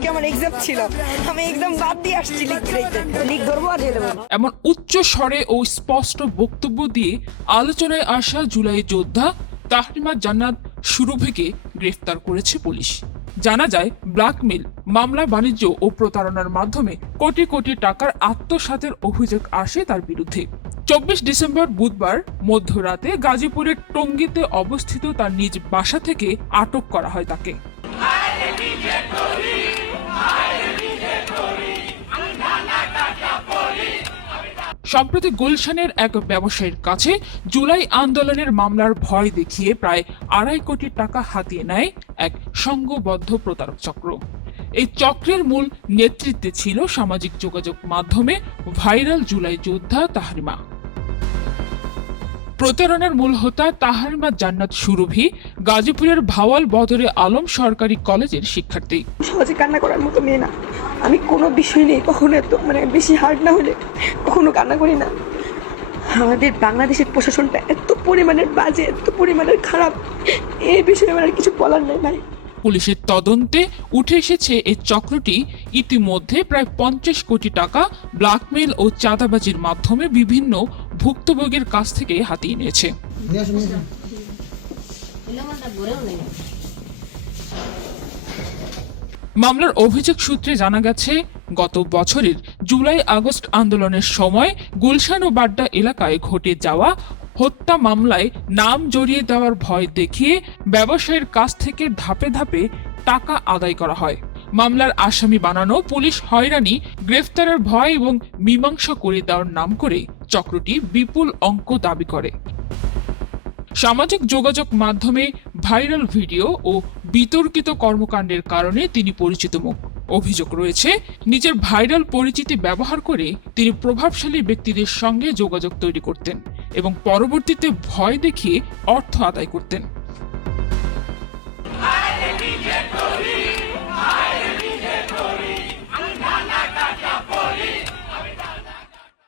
আজকে আমার এক্সাম ছিল, আমি এক্সাম বাদ দিয়ে আসছি লিখ ধরবো আর জেলে যাবো। এমন উচ্চ স্বরে ও স্পষ্ট বক্তব্য দিয়ে আলোচনায় আসা জুলাই যোদ্ধা তাহরিমা জান্নাত সুরভিকে গ্রেফতার করেছে পুলিশ। জানা যায়, ব্ল্যাকমেইল, মামলা বাণিজ্য ও প্রতারণার মাধ্যমে কোটি কোটি টাকার আত্মসাতের অভিযোগ আসে তার বিরুদ্ধে। 24 ডিসেম্বর বুধবার মধ্যরাতে গাজীপুরের টঙ্গীতে অবস্থিত তার নিজ বাসা থেকে আটক করা হয় তাকে। সম্প্রতি গুলশানের এক ব্যবসায়ীর কাছে জুলাই আন্দোলনের মামলার ভয় দেখিয়ে প্রায় 2.5 কোটি টাকা হাতিয়ে নেয় এক সংঘবদ্ধ প্রতারক চক্র। এই চক্রের মূল নেতৃত্বে ছিল সামাজিক যোগাযোগ মাধ্যমে ভাইরাল জুলাই যোদ্ধা তাহরিমা। প্রতারণার মূল হোতা তাহরিমা জান্নাত সুরভি গাজীপুরের ভাওয়াল বদরে আলম সরকারি কলেজের শিক্ষার্থী। সহজে কান্না করার মতো মেয়ে না আমি, কোনো বিষয় নেই কখনো এত বেশি হার্ড না হলে কখনো কান্না করি না। আমাদের বাংলাদেশের প্রশাসনটা এত পরিমাণের বাজে, এত পরিমাণের খারাপ, এই বিষয়ে আমার আর কিছু বলার নেই ভাই। পুলিশের তদন্তে উঠে এসেছে এই চক্রটি ইতিমধ্যে প্রায় 50 কোটি টাকা ব্ল্যাকমেইল ও চাঁদাবাজির মাধ্যমে বিভিন্ন ভুক্তভোগীর কাছ থেকে হাতিয়ে নিয়েছে। মামলার অভিযোগ সূত্রে জানা গেছে, গত বছরের জুলাই আগস্ট আন্দোলনের সময় গুলশান ও বাড্ডা এলাকায় ঘটে যাওয়া হত্যা মামলায় নাম জড়িয়ে দেওয়ার ভয় দেখিয়ে ব্যবসায়ীর কাছ থেকে ধাপে ধাপে টাকা আদায় করা হয়। মামলার আসামি বানানো, পুলিশ হয়রানি, গ্রেফতারের ভয় এবং মীমাংসা করে দেওয়ার নাম করে চক্রটি বিপুল অঙ্ক দাবি করে। সামাজিক যোগাযোগ মাধ্যমে ভাইরাল ভিডিও ও বিতর্কিত কর্মকাণ্ডের কারণে তিনি পরিচিত মুখ। অভিযোগ রয়েছে, নিজের ভাইরাল পরিচিতি ব্যবহার করে তিনি প্রভাবশালী ব্যক্তিদের সঙ্গে যোগাযোগ তৈরি করতেন এবং পরবর্তীতে ভয় দেখিয়ে অর্থ আদায় করতেন।